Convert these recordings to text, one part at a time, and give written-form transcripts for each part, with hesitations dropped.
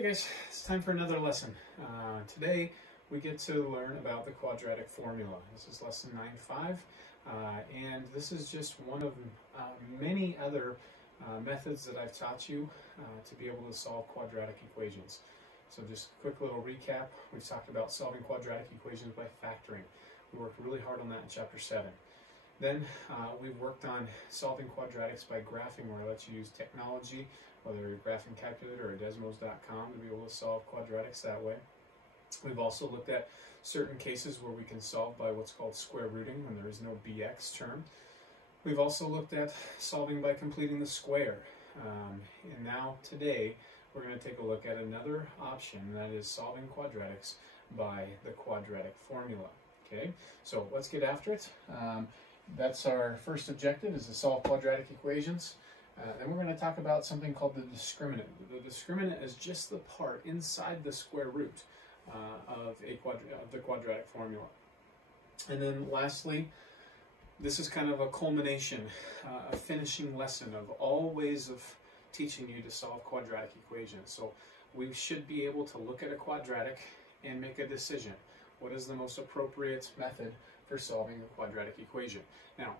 Hey guys, it's time for another lesson. Today we get to learn about the quadratic formula. This is lesson 9.5, and this is just one of many other methods that I've taught you to be able to solve quadratic equations. So just a quick little recap. We've talked about solving quadratic equations by factoring. We worked really hard on that in chapter 7. Then we've worked on solving quadratics by graphing, where I let you use technology, whether you're a graphing calculator or desmos.com, to be able to solve quadratics that way. We've also looked at certain cases where we can solve by what's called square rooting when there is no bx term. We've also looked at solving by completing the square. And now today we're going to take a look at another option, and that is solving quadratics by the quadratic formula. Okay, so let's get after it. That's our first objective, is to solve quadratic equations. Then we're going to talk about something called the discriminant. The discriminant is just the part inside the square root of the quadratic formula. And then lastly, this is kind of a culmination, a finishing lesson of all ways of teaching you to solve quadratic equations. So we should be able to look at a quadratic and make a decision. What is the most appropriate method for solving a quadratic equation? Now,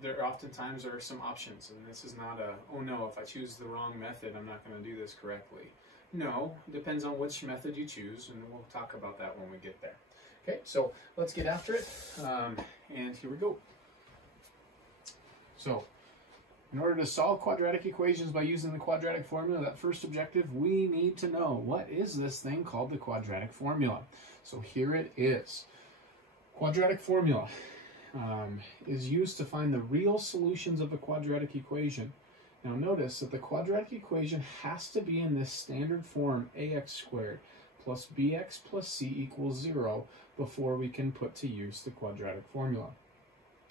there oftentimes are some options, and this is not a, oh no, if I choose the wrong method, I'm not going to do this correctly. No, it depends on which method you choose, and we'll talk about that when we get there. Okay, so let's get after it, and here we go. So, in order to solve quadratic equations by using the quadratic formula, that first objective, we need to know, what is this thing called the quadratic formula? So here it is. Quadratic formula is used to find the real solutions of a quadratic equation. Now notice that the quadratic equation has to be in this standard form, ax squared plus bx plus c equals 0, before we can put to use the quadratic formula.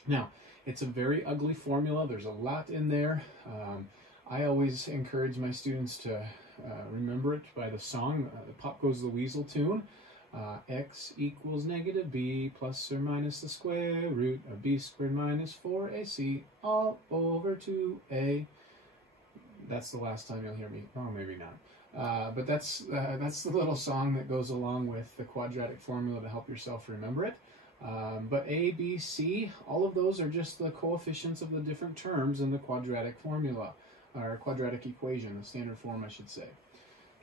Now, it's a very ugly formula. There's a lot in there. I always encourage my students to remember it by the song, the Pop Goes the Weasel tune. X equals negative b plus or minus the square root of b squared minus 4ac all over 2a. That's the last time you'll hear me. Oh, maybe not. But that's the little song that goes along with the quadratic formula to help yourself remember it. But a, b, c, all of those are just the coefficients of the different terms in the quadratic formula, or quadratic equation, the standard form, I should say.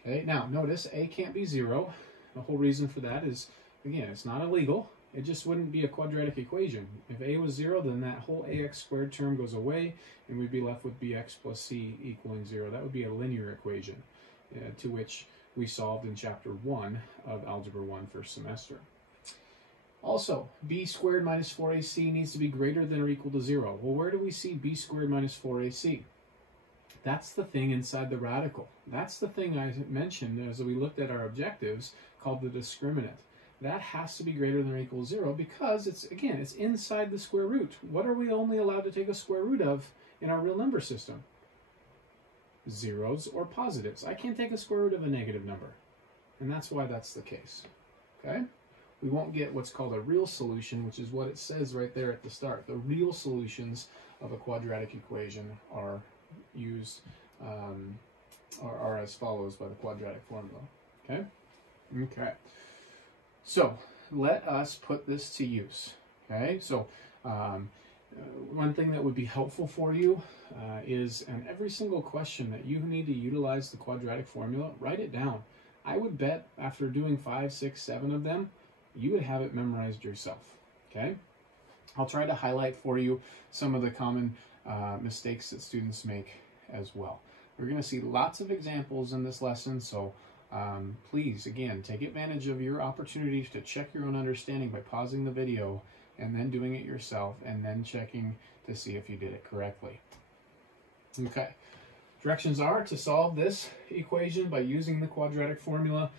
Okay, now notice a can't be 0. The whole reason for that is, again, it's not illegal. It just wouldn't be a quadratic equation. If a was 0, then that whole ax squared term goes away, and we'd be left with bx plus c equaling 0. That would be a linear equation, to which we solved in chapter 1 of Algebra 1 first semester. Also, b squared minus 4ac needs to be greater than or equal to 0. Well, where do we see b squared minus 4ac? That's the thing inside the radical. That's the thing I mentioned as we looked at our objectives, called the discriminant. That has to be greater than or equal to 0 because it's, again, it's inside the square root. What are we only allowed to take a square root of in our real number system? Zeros or positives. I can't take a square root of a negative number. And that's why that's the case. Okay? We won't get what's called a real solution, which is what it says right there at the start. The real solutions of a quadratic equation are used are as follows by the quadratic formula. Okay? Okay. So let us put this to use. Okay? So one thing that would be helpful for you is, in every single question that you need to utilize the quadratic formula, write it down. I would bet after doing 5, 6, 7 of them, you would have it memorized yourself. Okay? I'll try to highlight for you some of the common mistakes that students make as well. We're going to see lots of examples in this lesson, so please, again, take advantage of your opportunity to check your own understanding by pausing the video and then doing it yourself and then checking to see if you did it correctly. Okay. Directions are to solve this equation by using the quadratic formula.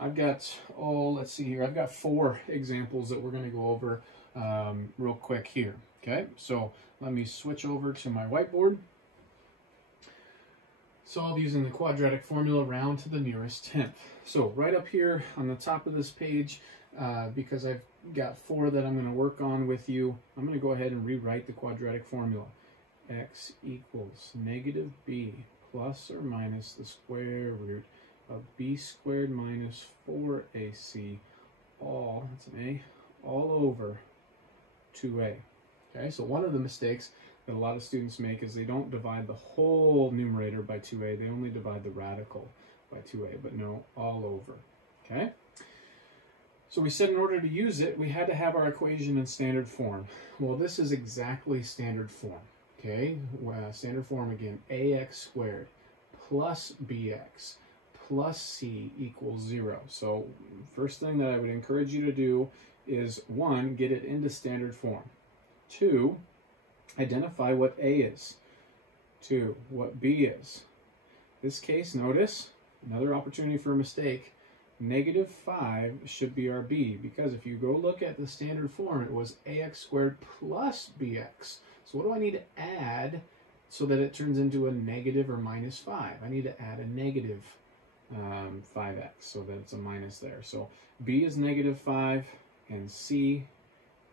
I've got, let's see here, I've got 4 examples that we're going to go over real quick here. Okay, so let me switch over to my whiteboard. Solve using the quadratic formula, round to the nearest tenth. So right up here on the top of this page, because I've got 4 that I'm going to work on with you, I'm going to go ahead and rewrite the quadratic formula. X equals negative b plus or minus the square root of b squared minus 4ac all, that's an a, all over 2a. Okay, so one of the mistakes that a lot of students make is they don't divide the whole numerator by 2a, they only divide the radical by 2a, but no, all over. Okay? So we said in order to use it, we had to have our equation in standard form. Well, this is exactly standard form. Okay, standard form again, ax squared plus bx plus c equals 0. So first thing that I would encourage you to do is 1, get it into standard form. 2, identify what a is. 2, what b is. This case, notice, another opportunity for a mistake. -5 should be our b, because if you go look at the standard form, it was ax squared plus bx. So what do I need to add so that it turns into a negative or -5? I need to add a negative 5x so that it's a minus there. So b is -5 and c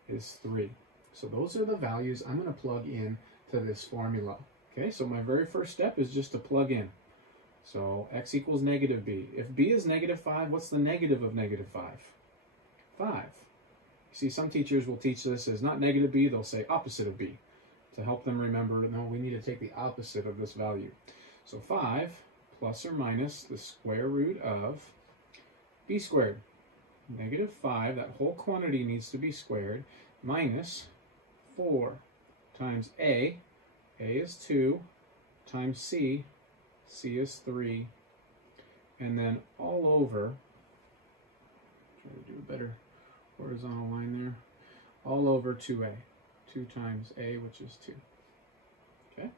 is 3. So those are the values I'm going to plug in to this formula. Okay, so my very first step is just to plug in. So x equals -b. If b is -5, what's the negative of -5? 5. You see, some teachers will teach this as not -b, they'll say opposite of b. To help them remember, no, we need to take the opposite of this value. So 5 plus or minus the square root of b squared. -5, that whole quantity needs to be squared, minus 4 times a is 2, times c is 3, and then all over, try to do a better horizontal line there, all over 2a. 2 times a, which is 2. Okay,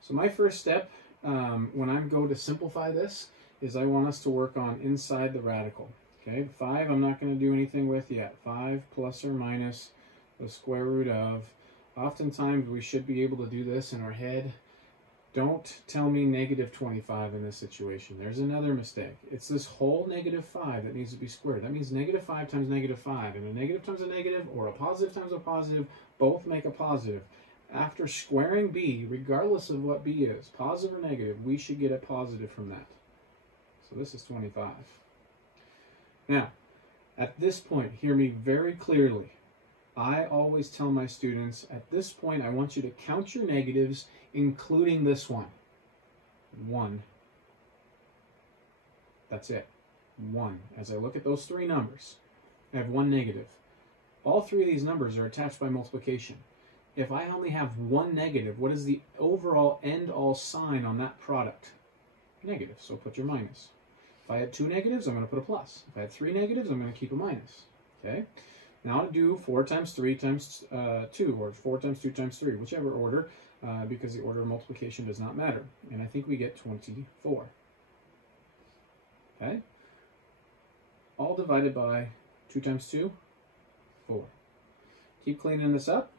so my first step when I go to simplify this is I want us to work on inside the radical. Okay, 5 I'm not going to do anything with yet. 5 plus or minus the square root of. Oftentimes we should be able to do this in our head. Don't tell me -25 in this situation. There's another mistake. It's this whole -5 that needs to be squared. That means -5 times -5, and a negative times a negative or a positive times a positive both make a positive. After squaring b, regardless of what b is, positive or negative, we should get a positive from that. So this is 25. Now, at this point, hear me very clearly. I always tell my students, at this point, I want you to count your negatives, including this one. 1. That's it. 1. As I look at those 3 numbers, I have 1 negative. All 3 of these numbers are attached by multiplication. If I only have 1 negative, what is the overall end-all sign on that product? Negative, so put your minus. If I had 2 negatives, I'm going to put a plus. If I had 3 negatives, I'm going to keep a minus. Okay? Now I'll do 4 times 3 times 2, or 4 times 2 times 3, whichever order, because the order of multiplication does not matter. And I think we get 24. Okay? All divided by 2 times 2, 4. Keep cleaning this up.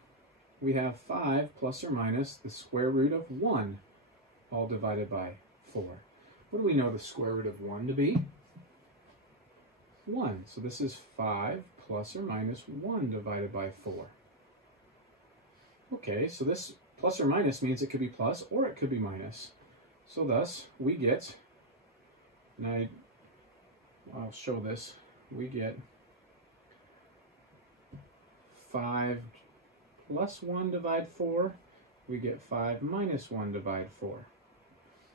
We have 5 plus or minus the square root of 1, all divided by 4. What do we know the square root of 1 to be? 1. So this is 5 plus or minus 1 divided by 4. Okay, so this plus or minus means it could be plus or it could be minus. So thus, we get, and I'll show this, we get 5 plus 1 divide 4, we get 5 minus 1 divide 4.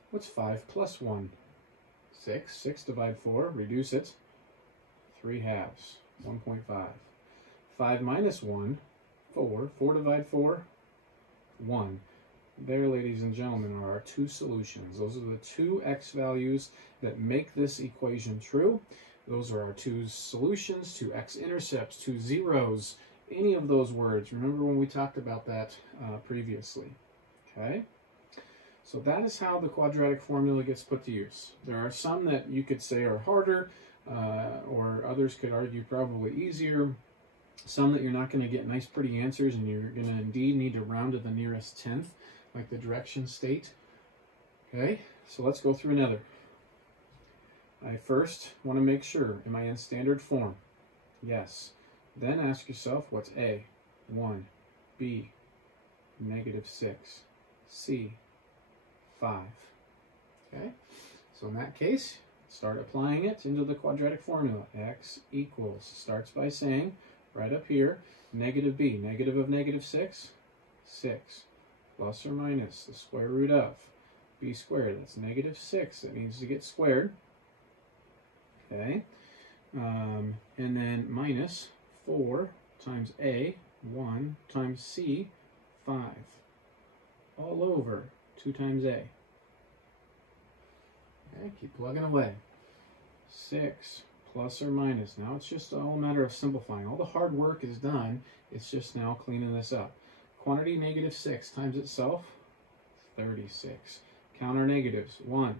What's 5 plus 1? 6. 6 divide 4, reduce it, 3 halves, 1.5. 5 minus 1, 4. 4 divide 4, 1. There, ladies and gentlemen, are our 2 solutions. Those are the 2 x values that make this equation true. Those are our 2 solutions, 2 x-intercepts, 2 zeros, any of those words. Remember when we talked about that previously. Okay? So that is how the quadratic formula gets put to use. There are some that you could say are harder, or others could argue probably easier. Some that you're not going to get nice pretty answers and you're going to indeed need to round to the nearest tenth, like the direction state. Okay, so let's go through another. I first want to make sure, am I in standard form? Yes. Then ask yourself, what's A? 1. B? -6. C? 5. Okay, so in that case, Start applying it into the quadratic formula. X equals, starts by saying, right up here, negative b, negative of negative 6, 6, plus or minus the square root of b squared. That's negative 6. That needs to get squared. Okay. And then minus 4 times a, 1 times c, 5, all over 2 times a. Okay, keep plugging away. 6 plus or minus. Now it's just all a matter of simplifying. All the hard work is done. It's just now cleaning this up. Quantity negative 6 times itself, 36. Counter negatives, 1.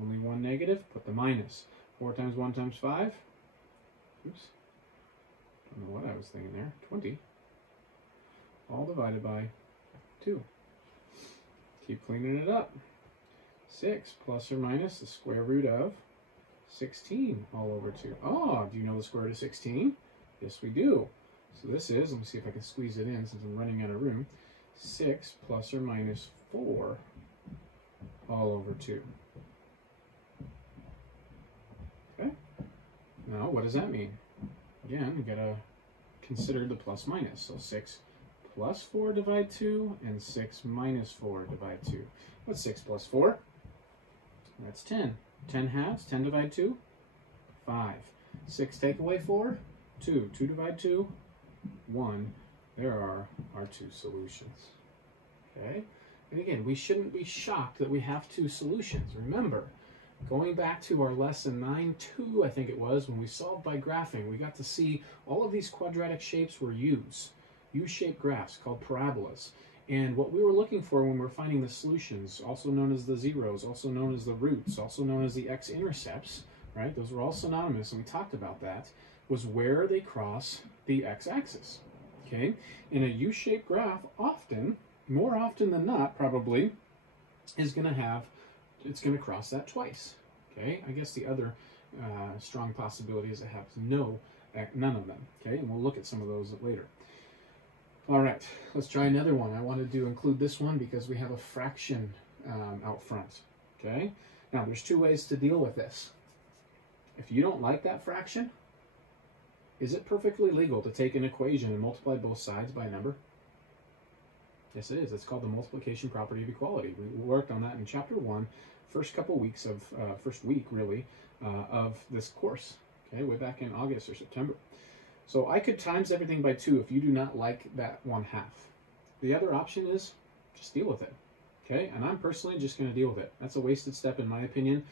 Only one negative, put the minus. 4 times 1 times 5. Oops. Don't know what I was thinking there. 20. All divided by 2. Keep cleaning it up. 6 plus or minus the square root of 16 all over 2. Oh, do you know the square root of 16? Yes, we do. So this is, let me see if I can squeeze it in since I'm running out of room, 6 plus or minus 4 all over 2. Okay? Now, what does that mean? Again, you gotta consider the plus minus. So 6 plus 4 divide 2, and 6 minus 4 divide 2. What's 6 plus 4? That's 10. 10 halves, 10 divide 2, 5. 6 take away 4, 2. 2 divide 2, 1. There are our two solutions. Okay? And again, we shouldn't be shocked that we have two solutions. Remember, going back to our lesson 9.2, I think it was, when we solved by graphing, we got to see all of these quadratic shapes were U-shaped graphs called parabolas. And what we were looking for when we were finding the solutions, also known as the zeros, also known as the roots, also known as the X-Intercepts, right? Those were all synonymous, and we talked about that, was where they cross the x-axis, okay? In a U-shaped graph, often, more often than not, probably, is going to have, it's going to cross that twice, okay? I guess the other strong possibility is it has none of them, okay? And we'll look at some of those later. All right, let's try another one. I wanted to include this one because we have a fraction out front, okay? Now, there's two ways to deal with this. If you don't like that fraction, is it perfectly legal to take an equation and multiply both sides by a number? Yes, it is. It's called the multiplication property of equality. We worked on that in chapter 1, first couple weeks of, first week really, of this course, okay, way back in August or September. So I could times everything by 2 if you do not like that 1/2. The other option is just deal with it, okay? And I'm personally just going to deal with it. That's a wasted step in my opinion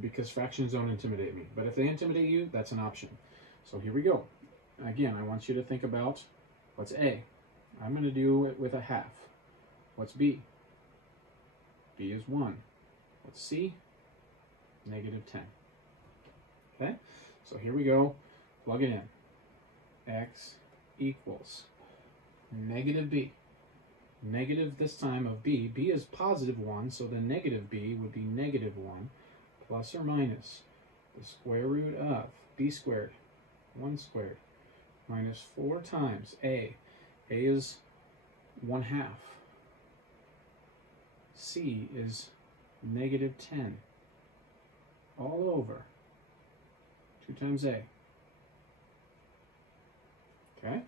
because fractions don't intimidate me. But if they intimidate you, that's an option. So here we go. Again, I want you to think about what's A. I'm going to do it with a 1/2. What's B? B is 1. What's C? Negative 10. Okay? So here we go. Plug it in. X equals negative b. Negative this time of b. b is positive 1, so the negative b would be negative 1 plus or minus the square root of b squared, 1 squared, minus 4 times a. A is 1/2. C is negative 10 all over 2 times a. Okay.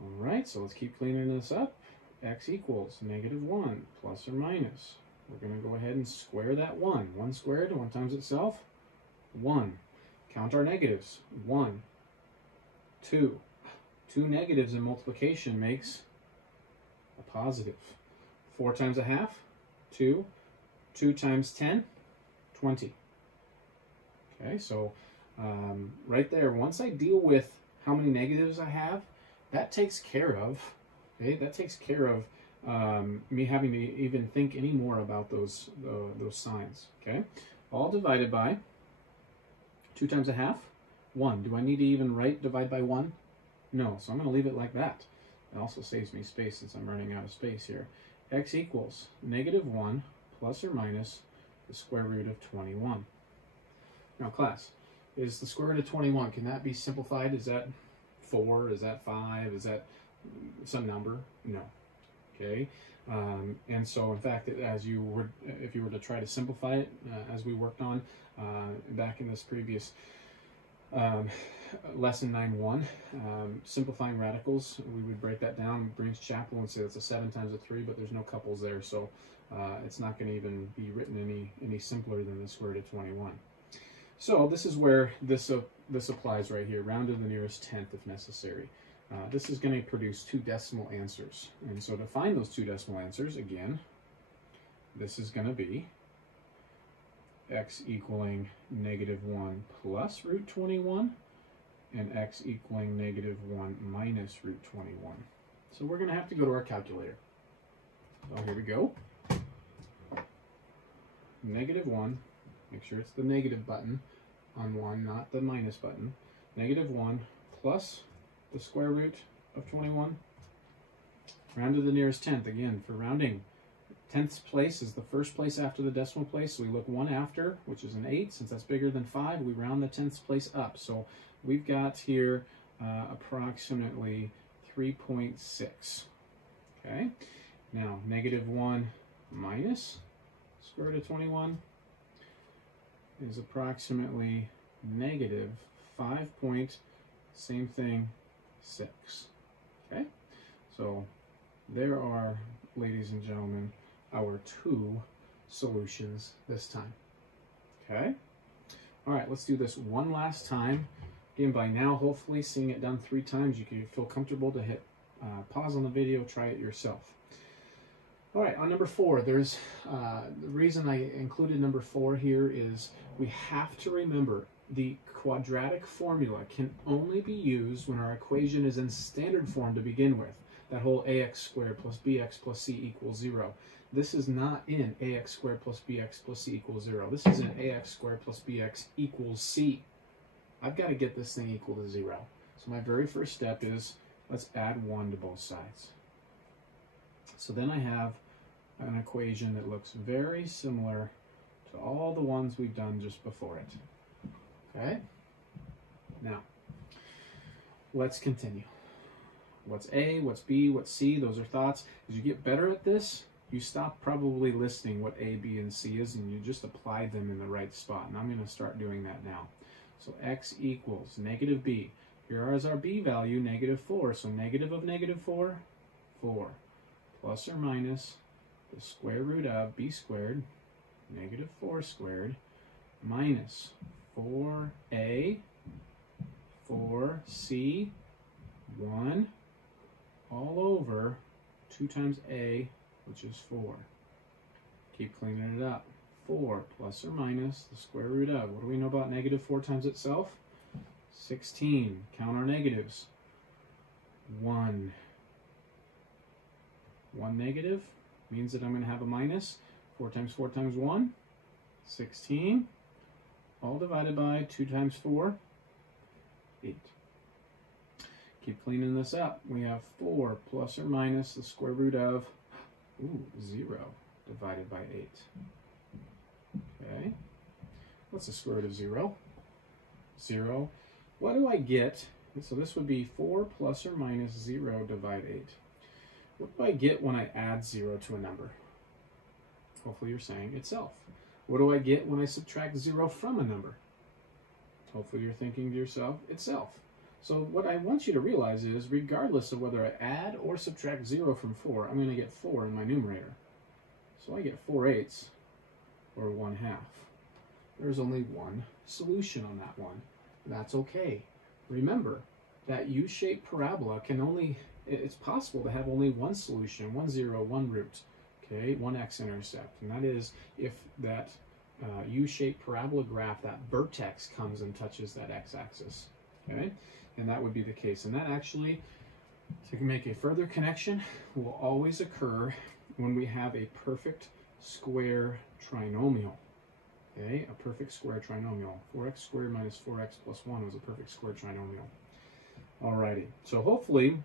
All right, so let's keep cleaning this up. X equals negative 1 plus or minus. We're going to go ahead and square that 1. 1 squared, 1 times itself, 1. Count our negatives. 1, 2. 2 negatives in multiplication makes a positive. 4 times 1/2, 2. 2 times 10, 20. Okay, so right there, once I deal with how many negatives I have, that takes care of, okay, that takes care of me having to even think any more about those signs, okay? All divided by 2 times 1/2, 1. Do I need to even write divide by 1? No, so I'm going to leave it like that. It also saves me space since I'm running out of space here. X equals negative 1 plus or minus the square root of 21. Now, class, is the square root of 21, can that be simplified? Is that 4? Is that 5? Is that some number? No. okay? And so, in fact, if you were to try to simplify it, as we worked on back in this previous lesson 9.1, simplifying radicals, we would break that down, Breen's Chapel, and say that's a 7 times a 3, but there's no couples there, so it's not going to even be written any simpler than the square root of 21. So this is where this applies right here, round to the nearest tenth if necessary. This is going to produce 2 decimal answers. And so to find those 2 decimal answers, again, this is going to be x equaling -1 plus root 21 and x equaling -1 minus root 21. So we're going to have to go to our calculator. So here we go. -1, make sure it's the negative button on 1, not the minus button. -1 plus the square root of 21. Round to the nearest tenth. Again, for rounding, tenths place is the first place after the decimal place, so we look 1 after, which is an 8. Since that's bigger than 5, we round the tenths place up. So we've got here approximately 3.6. Okay, now -1 minus square root of 21 is approximately -5 same thing, 6. Okay, so there are, ladies and gentlemen, our 2 solutions this time. Okay, all right, let's do this one last time. Again, by now, hopefully, seeing it done 3 times, you can feel comfortable to hit pause on the video, try it yourself. All right, on number 4, there's the reason I included number 4 here is we have to remember the quadratic formula can only be used when our equation is in standard form to begin with. That whole ax squared plus bx plus c equals 0. This is not in ax squared plus bx plus c equals 0. This is in ax squared plus bx equals c. I've got to get this thing equal to 0. So my very first step is let's add 1 to both sides. So then I have an equation that looks very similar to all the ones we've done just before it. Okay? Now, let's continue. What's A, what's B, what's C? Those are thoughts. As you get better at this, you stop probably listing what A, B, and C is, and you just apply them in the right spot. And I'm going to start doing that now. So x equals -b. Here is our b value, -4. So negative of -4, 4. Plus or minus the square root of b squared, -4 squared, minus 4a, 4c, 1, all over 2 times a, which is 4. Keep cleaning it up. 4 plus or minus the square root of. What do we know about -4 times itself? 16. Count our negatives. 1. 1 negative means that I'm going to have a minus. 4 times 4 times 1, 16. All divided by 2 times 4, 8. Keep cleaning this up. We have 4 plus or minus the square root of 0 divided by 8. Okay. What's the square root of 0? 0. What do I get? So this would be 4 plus or minus 0 divided 8. What do I get when I add 0 to a number? Hopefully you're saying itself. What do I get when I subtract 0 from a number? Hopefully you're thinking to yourself, itself. So what I want you to realize is, regardless of whether I add or subtract 0 from 4, I'm going to get 4 in my numerator. So I get 4/8, or 1/2. There's only one solution on that one. That's okay. Remember that U-shaped parabola can only, it's possible to have only one solution, 1, 0, 1 root, okay, 1 x-intercept. And that is if that U-shaped parabola graph, that vertex comes and touches that x-axis, okay? And that would be the case. And that actually, to make a further connection, will always occur when we have a perfect square trinomial. Okay, a perfect square trinomial. 4x squared minus 4x plus 1 was a perfect square trinomial. Alrighty, so hopefully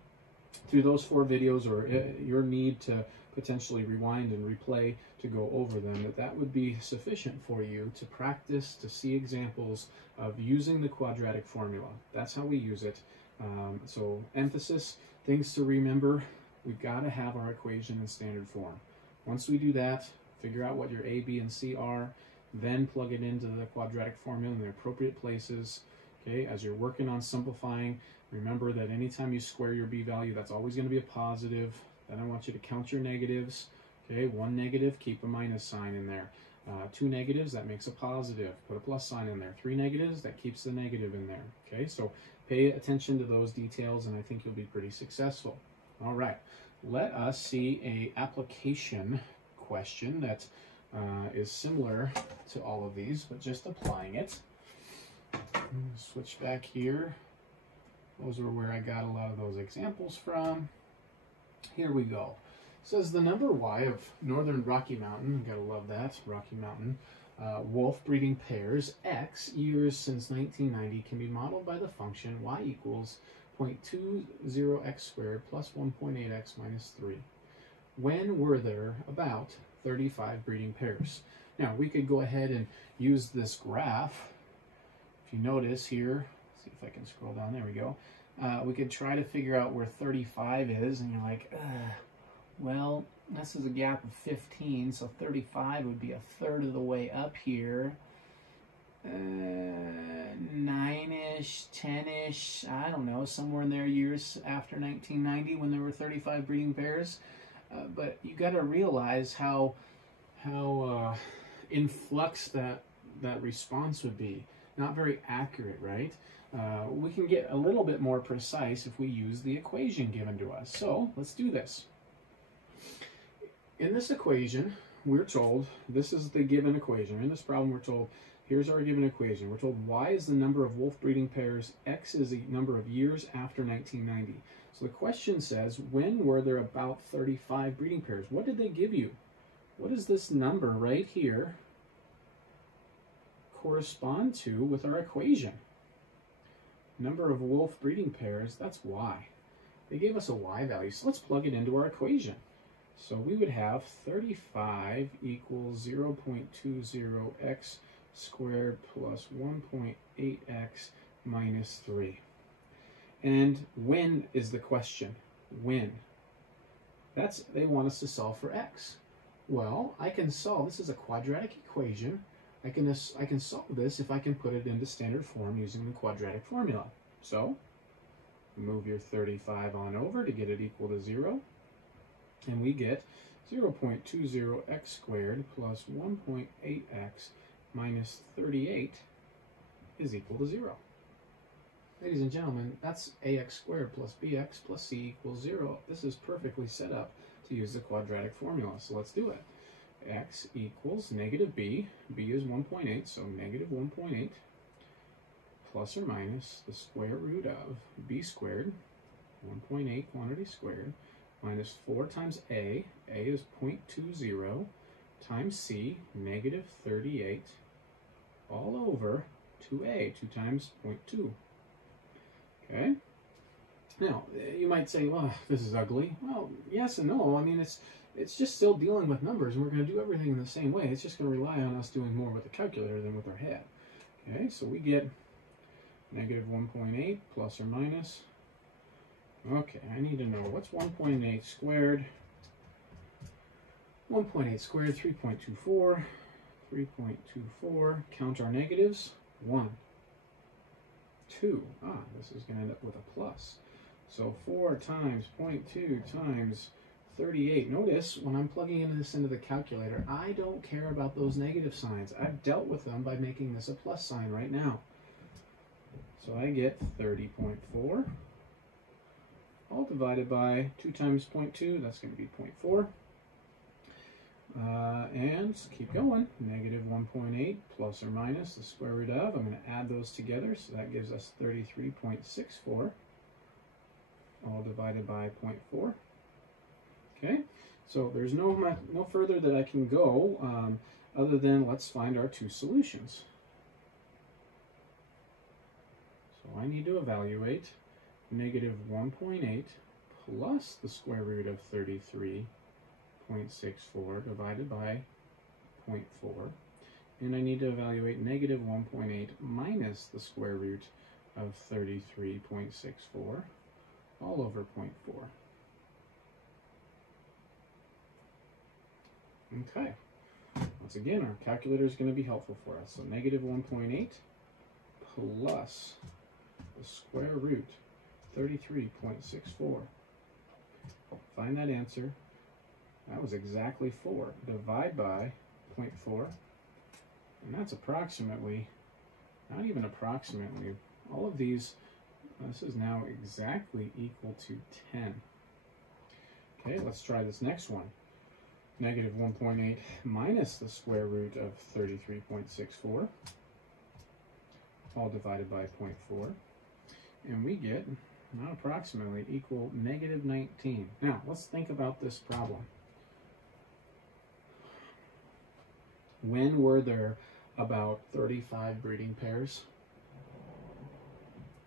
through those 4 videos, or your need to potentially rewind and replay to go over them, that would be sufficient for you to practice, to see examples of using the quadratic formula. That's how we use it. So emphasis, things to remember, we've got to have our equation in standard form. Once we do that, figure out what your a, b, and c are, then plug it into the quadratic formula in the appropriate places. Okay, as you're working on simplifying, remember that anytime you square your b value, that's always going to be a positive. Then I want you to count your negatives. Okay, one negative, keep a minus sign in there. Two negatives, that makes a positive. Put a plus sign in there. Three negatives, that keeps the negative in there. Okay, so pay attention to those details, and I think you'll be pretty successful. All right, let us see a application question that is similar to all of these, but just applying it. Switch back here. Those are where I got a lot of those examples from. Here we go. It says the number y of northern Rocky Mountain, gotta love that, Rocky Mountain, wolf breeding pairs X years since 1990 can be modeled by the function y equals 0.20x squared plus 1.8x minus 3. When were there about 35 breeding pairs? Now we could go ahead and use this graph. If you notice here, see if I can scroll down, there we go. We could try to figure out where 35 is, and you're like, well, this is a gap of 15, so 35 would be a third of the way up here. 9-ish, 10-ish, I don't know, somewhere in there, years after 1990 when there were 35 breeding pairs. But you got to realize how in flux that response would be. Not very accurate, right? We can get a little bit more precise if we use the equation given to us. So let's do this. In this equation, we're told, this is the given equation. In this problem, we're told, here's our given equation. We're told y is the number of wolf breeding pairs, x is the number of years after 1990. So the question says, when were there about 35 breeding pairs? What did they give you? What does this number right here correspond to with our equation? Number of wolf breeding pairs, that's y. They gave us a y value, so let's plug it into our equation. So we would have 35 equals 0.20x squared plus 1.8x minus 3. And when is the question? When? They want us to solve for x. Well, I can solve, this is a quadratic equation. I can solve this if I can put it into standard form using the quadratic formula. So, move your 35 on over to get it equal to 0. And we get 0.20x squared plus 1.8x minus 38 is equal to 0. Ladies and gentlemen, that's ax squared plus bx plus c equals 0. This is perfectly set up to use the quadratic formula. So let's do it. X equals negative b. B is 1.8, so negative 1.8 plus or minus the square root of b squared, 1.8 quantity squared, minus 4 times a is 0.20, times c, negative 38, all over 2a, 2 times 0.2. Okay? Now, you might say, well, this is ugly. Well, yes and no. I mean, it's just still dealing with numbers, and we're going to do everything in the same way. It's just going to rely on us doing more with the calculator than with our head. Okay, so we get negative 1.8 plus or minus. Okay, I need to know what's 1.8 squared. 1.8 squared, 3.24. 3.24. Count our negatives. 1. 2. This is going to end up with a plus. So 4 times 0.2 times 38. Notice when I'm plugging this into the calculator, I don't care about those negative signs. I've dealt with them by making this a plus sign right now. So I get 30.4, all divided by 2 times 0.2, that's going to be 0.4. And keep going, negative 1.8 plus or minus the square root of, I'm going to add those together, so that gives us 33.64, all divided by 0.4. Okay, so there's no further that I can go other than let's find our two solutions. So I need to evaluate negative 1.8 plus the square root of 33.64 divided by 0.4. And I need to evaluate negative 1.8 minus the square root of 33.64 all over 0.4. Okay. Once again, our calculator is going to be helpful for us. So negative 1.8 plus the square root 33.64. Find that answer. That was exactly 4. Divide by 0.4. And that's approximately, not even approximately, all of these, this is now exactly equal to 10. Okay, let's try this next one. Negative 1.8 minus the square root of 33.64, all divided by 0.4. And we get, not approximately, equal negative 19. Now, let's think about this problem. When were there about 35 breeding pairs?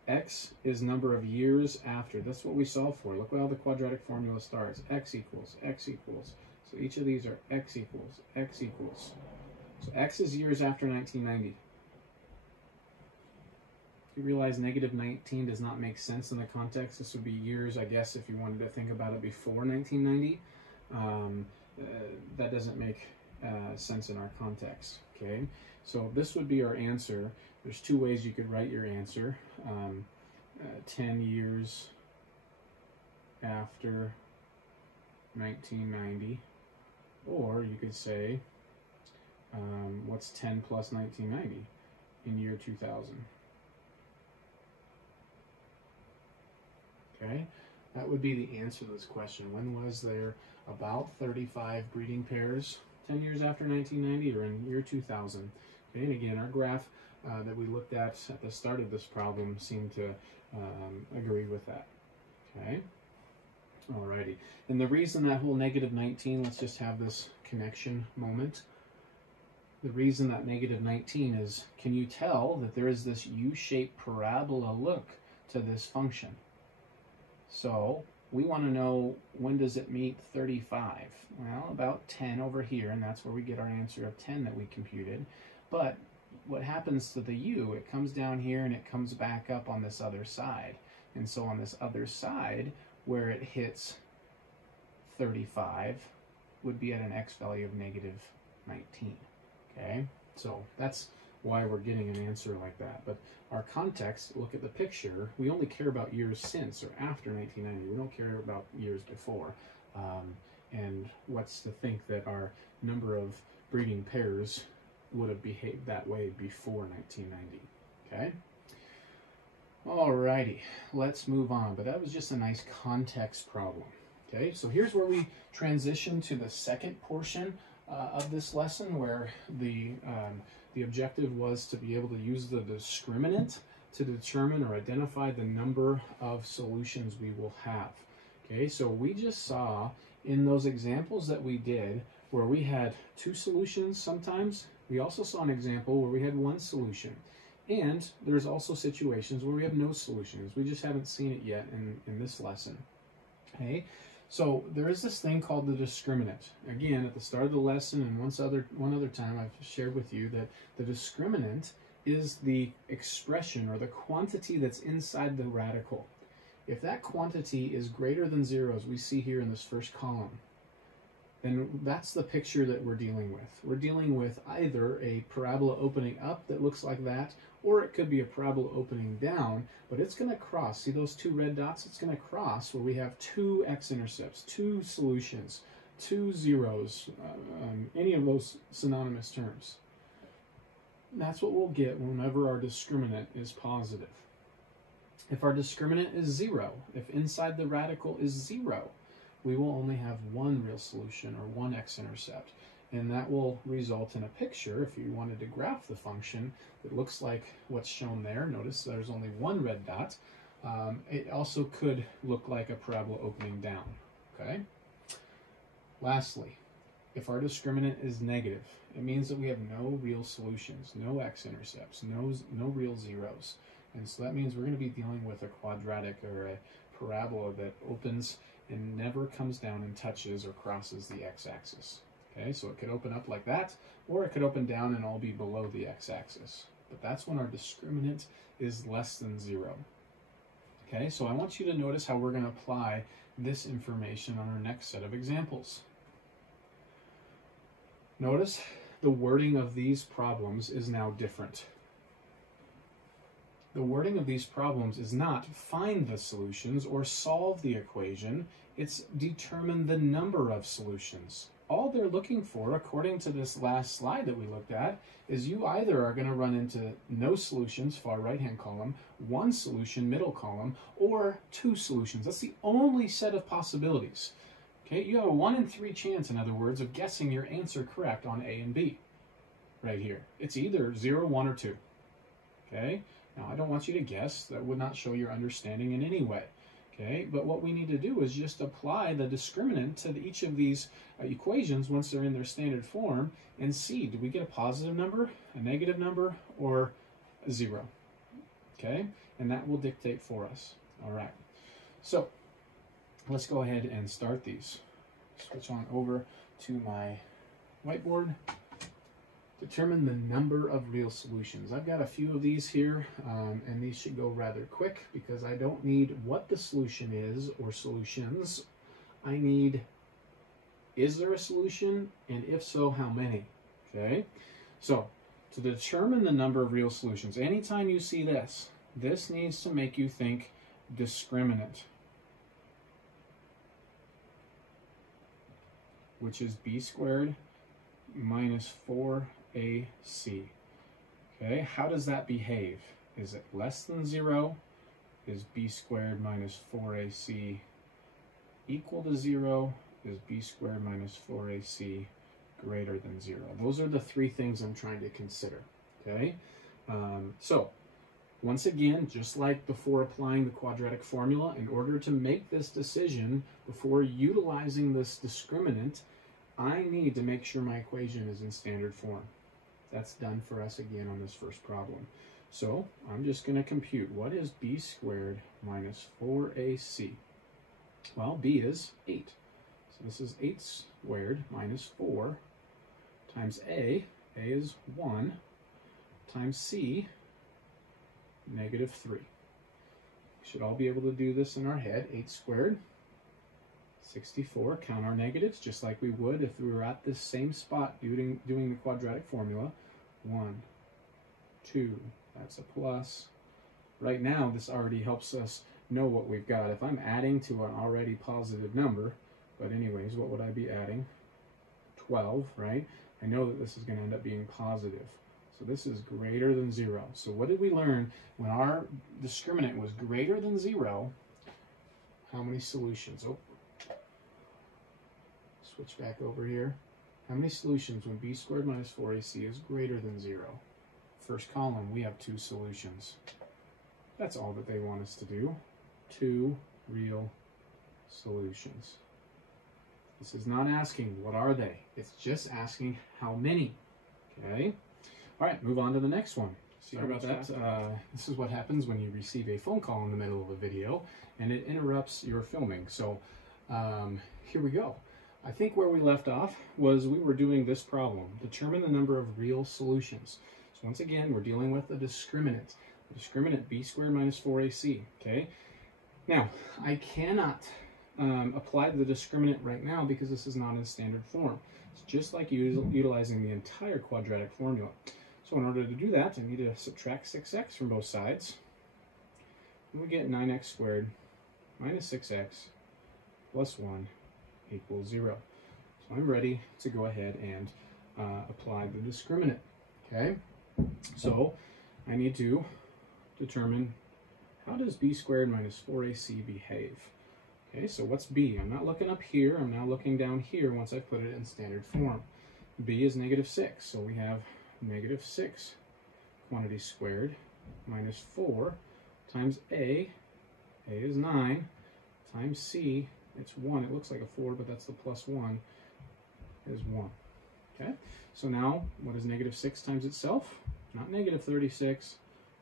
X is number of years after. That's what we solve for. Look how the quadratic formula starts. X equals, X equals. So each of these are X equals, X equals. So X is years after 1990. You realize negative 19 does not make sense in the context. This would be years, I guess, if you wanted to think about it before 1990. That doesn't make sense in our context, okay? So this would be our answer. There's two ways you could write your answer. 10 years after 1990, or you could say, what's 10 plus 1990 in year 2000? Okay, that would be the answer to this question. When was there about 35 breeding pairs? 10 years after 1990 or in year 2000? Okay, and again, our graph that we looked at the start of this problem seemed to agree with that. Okay, alrighty. And the reason that whole negative 19, let's just have this connection moment. The reason that negative 19 is, can you tell that there is this U-shaped parabola look to this function? So we want to know, when does it meet 35? Well, about 10 over here, and that's where we get our answer of 10 that we computed. But what happens to the U? It comes down here and it comes back up on this other side. And so on this other side, where it hits 35, would be at an X value of negative 19. Okay, so that's why we're getting an answer like that. But our context, look at the picture, we only care about years since or after 1990. We don't care about years before. And what's to think that our number of breeding pairs would have behaved that way before 1990, okay? Alrighty, let's move on. But that was just a nice context problem, okay? So here's where we transition to the second portion of this lesson, where the objective was to be able to use the discriminant to determine or identify the number of solutions we will have. Okay, so we just saw in those examples that we did where we had two solutions sometimes. We also saw an example where we had one solution. And there's also situations where we have no solutions. We just haven't seen it yet in this lesson. Okay, so there is this thing called the discriminant. Again, at the start of the lesson and one other time I've shared with you that the discriminant is the expression or the quantity that's inside the radical. If that quantity is greater than 0, as we see here in this first column, then that's the picture that we're dealing with. We're dealing with either a parabola opening up that looks like that, or it could be a parabola opening down, but it's going to cross. See those two red dots? It's going to cross where we have two x-intercepts, two solutions, two zeros, any of those synonymous terms. That's what we'll get whenever our discriminant is positive. If our discriminant is 0, if inside the radical is 0, we will only have one real solution or one x-intercept. And that will result in a picture, if you wanted to graph the function, that looks like what's shown there. Notice there's only one red dot. It also could look like a parabola opening down. Okay. Lastly, if our discriminant is negative, it means that we have no real solutions, no x-intercepts, no real zeros. And so that means we're going to be dealing with a quadratic or a parabola that opens and never comes down and touches or crosses the x-axis. Okay, so it could open up like that, or it could open down and all be below the x-axis. But that's when our discriminant is less than 0. Okay, so I want you to notice how we're going to apply this information on our next set of examples. Notice the wording of these problems is now different. The wording of these problems is not find the solutions or solve the equation, it's determine the number of solutions. All they're looking for, according to this last slide that we looked at, is you either are going to run into no solutions, far right-hand column, one solution, middle column, or two solutions. That's the only set of possibilities. Okay, you have a 1 in 3 chance, in other words, of guessing your answer correct on A and B. Right here. It's either 0, 1, or 2. Okay? Now, I don't want you to guess. That would not show your understanding in any way. Okay? But what we need to do is just apply the discriminant to each of these equations once they're in their standard form and see, do we get a positive number, a negative number, or a 0? Okay? And that will dictate for us. All right. So, let's go ahead and start these. Switch on over to my whiteboard. Determine the number of real solutions. I've got a few of these here, and these should go rather quick because I don't need what the solution is or solutions. I need, is there a solution? And if so, how many? Okay? So, to determine the number of real solutions, anytime you see this, this needs to make you think discriminant, which is b squared minus 4ac. Okay, how does that behave? Is it less than 0? Is b squared minus 4ac equal to 0? Is b squared minus 4ac greater than 0? Those are the three things I'm trying to consider. Okay, so once again, just like before applying the quadratic formula, in order to make this decision before utilizing this discriminant, I need to make sure my equation is in standard form. That's done for us again on this first problem. So I'm just going to compute what is b squared minus 4ac. Well, b is 8. So this is 8 squared minus 4 times a is 1, times c, negative 3. We should all be able to do this in our head. 8 squared, 64. Count our negatives just like we would if we were at this same spot doing the quadratic formula. 1, 2, that's a plus. Right now, this already helps us know what we've got. If I'm adding to an already positive number, but anyways, what would I be adding? 12, right? I know that this is going to end up being positive. So this is greater than 0. So what did we learn when our discriminant was greater than 0? How many solutions? Oh, switch back over here. How many solutions when b squared minus 4ac is greater than 0? First column, we have 2 solutions. That's all that they want us to do. 2 real solutions. This is not asking what are they. It's just asking how many. Okay? All right, move on to the next one. Sorry about that. This is what happens when you receive a phone call in the middle of a video and it interrupts your filming. So here we go. I think where we left off was we were doing this problem. Determine the number of real solutions. So once again, we're dealing with a discriminant. The discriminant b squared minus 4ac. Okay. Now, I cannot apply the discriminant right now because this is not in standard form. It's just like utilizing the entire quadratic formula. So in order to do that, I need to subtract 6x from both sides. And we get 9x squared minus 6x plus 1 equals 0. So I'm ready to go ahead and apply the discriminant. Okay, so I need to determine how does b squared minus 4ac behave. Okay, so what's b? I'm not looking up here, I'm now looking down here once I put it in standard form. B is negative 6, so we have negative 6 quantity squared minus 4 times a is 9, times c, it's 1. It looks like a 4, but that's the plus 1, is 1. Okay, so now what is negative 6 times itself? Not negative 36,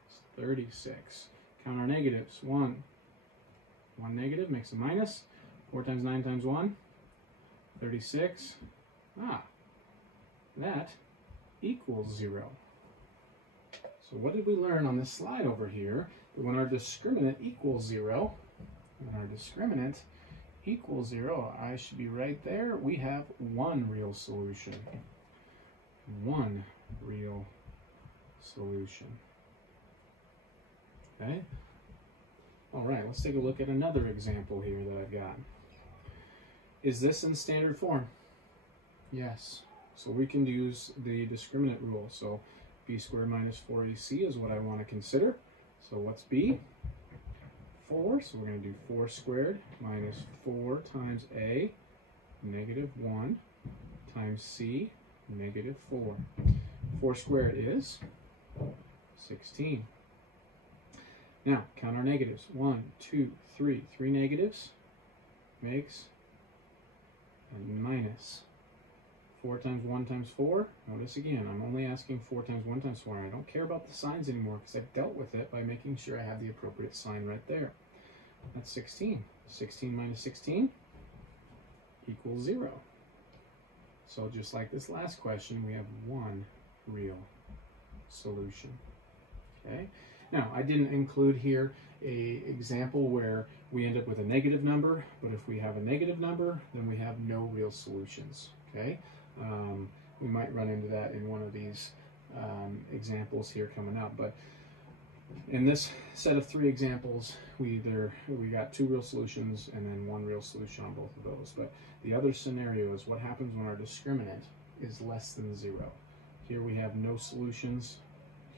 it's 36. Count our negatives. 1 negative makes a minus. 4 times 9 times 1, 36. That equals 0. So what did we learn on this slide over here? That when our discriminant equals 0, I should be right there, we have one real solution. one real solution. Okay? All right, let's take a look at another example here that I've got. Is this in standard form? Yes. So we can use the discriminant rule. So b squared minus 4ac is what I want to consider. So what's b? 4. So we're going to do 4 squared minus 4 times a, negative 1, times c, negative 4. 4 squared is 16. Now, count our negatives. 1, 2, 3. 3 negatives makes a minus. 4 times 1 times 4. Notice again, I'm only asking 4 times 1 times 4. I don't care about the signs anymore because I've dealt with it by making sure I have the appropriate sign right there. That's 16. 16 minus 16 equals 0. So just like this last question, we have one real solution. Okay. Now, I didn't include here an example where we end up with a negative number, but if we have a negative number, then we have no real solutions. Okay. We might run into that in one of these examples here coming up, but in this set of 3 examples, we got 2 real solutions and then 1 real solution on both of those. But the other scenario is what happens when our discriminant is less than 0. Here we have no solutions.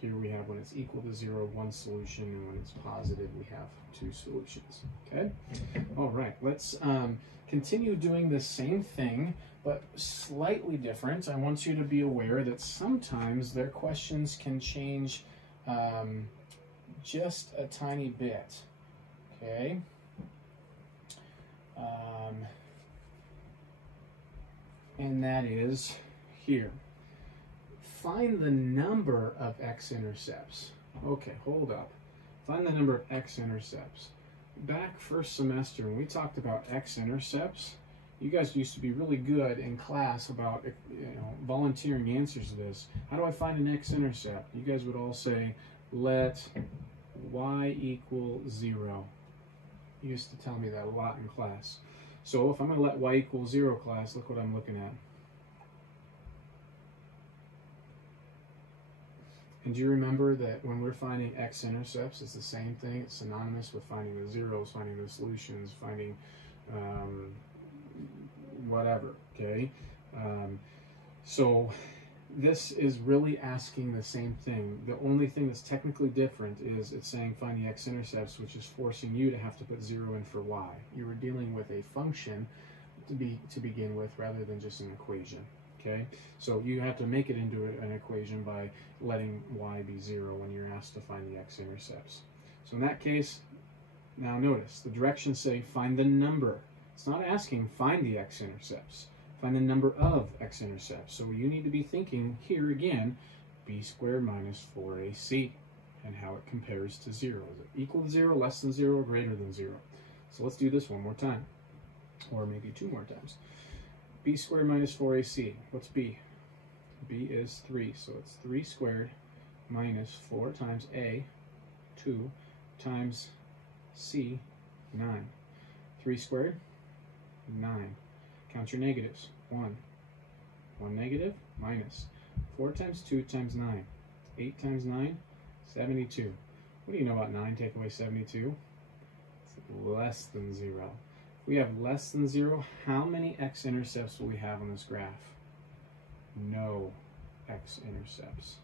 Here we have when it's equal to 0, 1 solution, and when it's positive, we have 2 solutions. Okay? All right, let's continue doing the same thing, but slightly different. I want you to be aware that sometimes their questions can change just a tiny bit. Okay? And that is here. Find the number of X-intercepts. Okay, hold up. Find the number of X-intercepts. Back first semester, when we talked about X-intercepts, you guys used to be really good in class about volunteering answers to this. How do I find an X-intercept? You guys would all say, let y equal 0. You used to tell me that a lot in class. So if I'm going to let y equal 0, class, look what I'm looking at. And do you remember that when we're finding X-intercepts, it's the same thing? It's synonymous with finding the zeros, finding the solutions, finding whatever, okay? So this is really asking the same thing. The only thing that's technically different is it's saying find the X-intercepts, which is forcing you to have to put 0 in for y. You were dealing with a function to begin with rather than just an equation. Okay, so you have to make it into an equation by letting y be 0 when you're asked to find the X-intercepts. So in that case, now notice, the directions say find the number. It's not asking find the X-intercepts. Find the number of X-intercepts. So you need to be thinking here again, b squared minus 4ac, and how it compares to 0. Is it equal to 0, less than 0, or greater than 0? So let's do this one more time, or maybe 2 more times. b squared minus 4ac. What's b? b is 3, so it's 3 squared minus 4 times a, 2, times c, 9. 3 squared, 9. Count your negatives. 1. 1 negative, minus 4 times 2 times 9. 8 times 9, 72. What do you know about 9 take away 72? It's less than 0. If we have less than 0, how many X-intercepts will we have on this graph? No X-intercepts.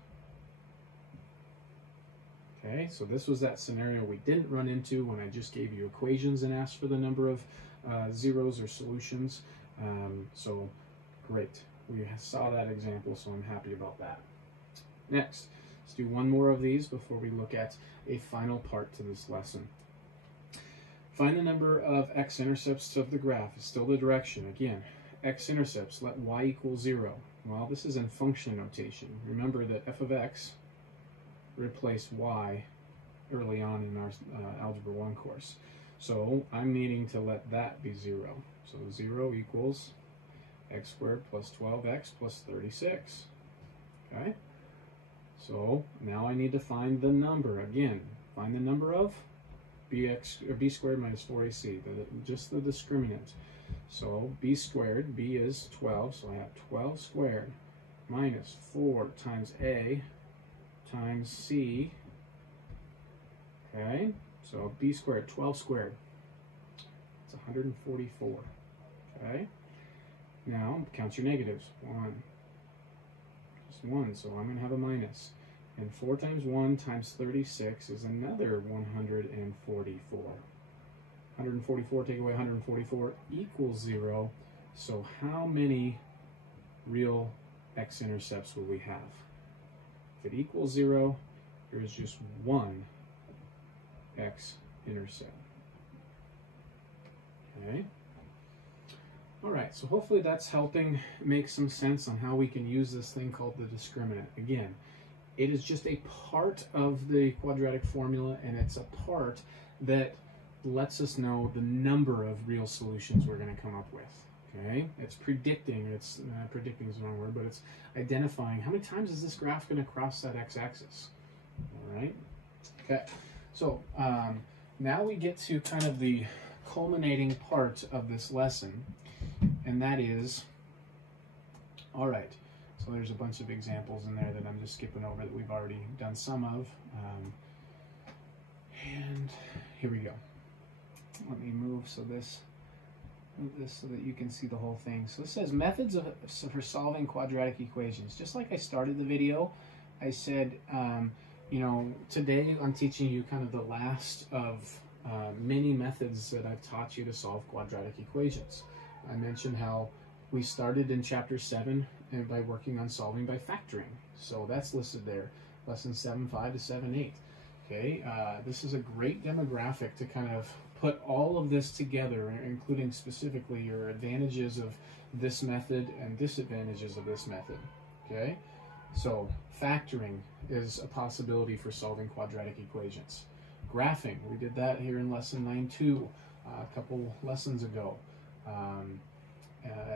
Okay, so this was that scenario we didn't run into when I just gave you equations and asked for the number of zeros or solutions. So great, we saw that example, so I'm happy about that. Next, let's do one more of these before we look at a final part to this lesson. Find the number of X-intercepts of the graph. It's still the direction. Again, X-intercepts, let y equal 0. Well, this is in function notation. Remember that f of x replaced y early on in our Algebra 1 course. So I'm needing to let that be 0. So 0 equals x squared plus 12x plus 36. Okay? So now I need to find the number. Again, find the number of b squared minus 4ac, just the discriminant. So b squared, b is 12, so I have 12 squared minus 4 times A times C. Okay, so B squared, 12 squared. It's 144. Okay, now count your negatives. 1, just 1, so I'm going to have a minus. And 4 times 1 times 36 is another 144. 144, take away 144 equals 0. So how many real x-intercepts will we have? If it equals 0, there is just one x-intercept. Okay. All right, so hopefully that's helping make some sense on how we can use this thing called the discriminant. Again, it is just a part of the quadratic formula, and it's a part that lets us know the number of real solutions we're going to come up with. Okay, it's predicting, predicting is the wrong word, but it's identifying how many times is this graph going to cross that x-axis. All right, okay, so now we get to kind of the culminating part of this lesson, and that is, all right, so there's a bunch of examples in there that I'm just skipping over that we've already done some of, and here we go. Let me move this so that you can see the whole thing. So this says methods for solving quadratic equations. Just like I started the video, I said, you know, today I'm teaching you kind of the last of many methods that I've taught you to solve quadratic equations. I mentioned how we started in chapter 7 and by working on solving by factoring. So that's listed there, lesson 7.5 to 7.8. Okay, this is a great demographic to kind of put all of this together, including specifically your advantages of this method and disadvantages of this method. Okay, so factoring is a possibility for solving quadratic equations. Graphing, we did that here in lesson 9.2 a couple lessons ago.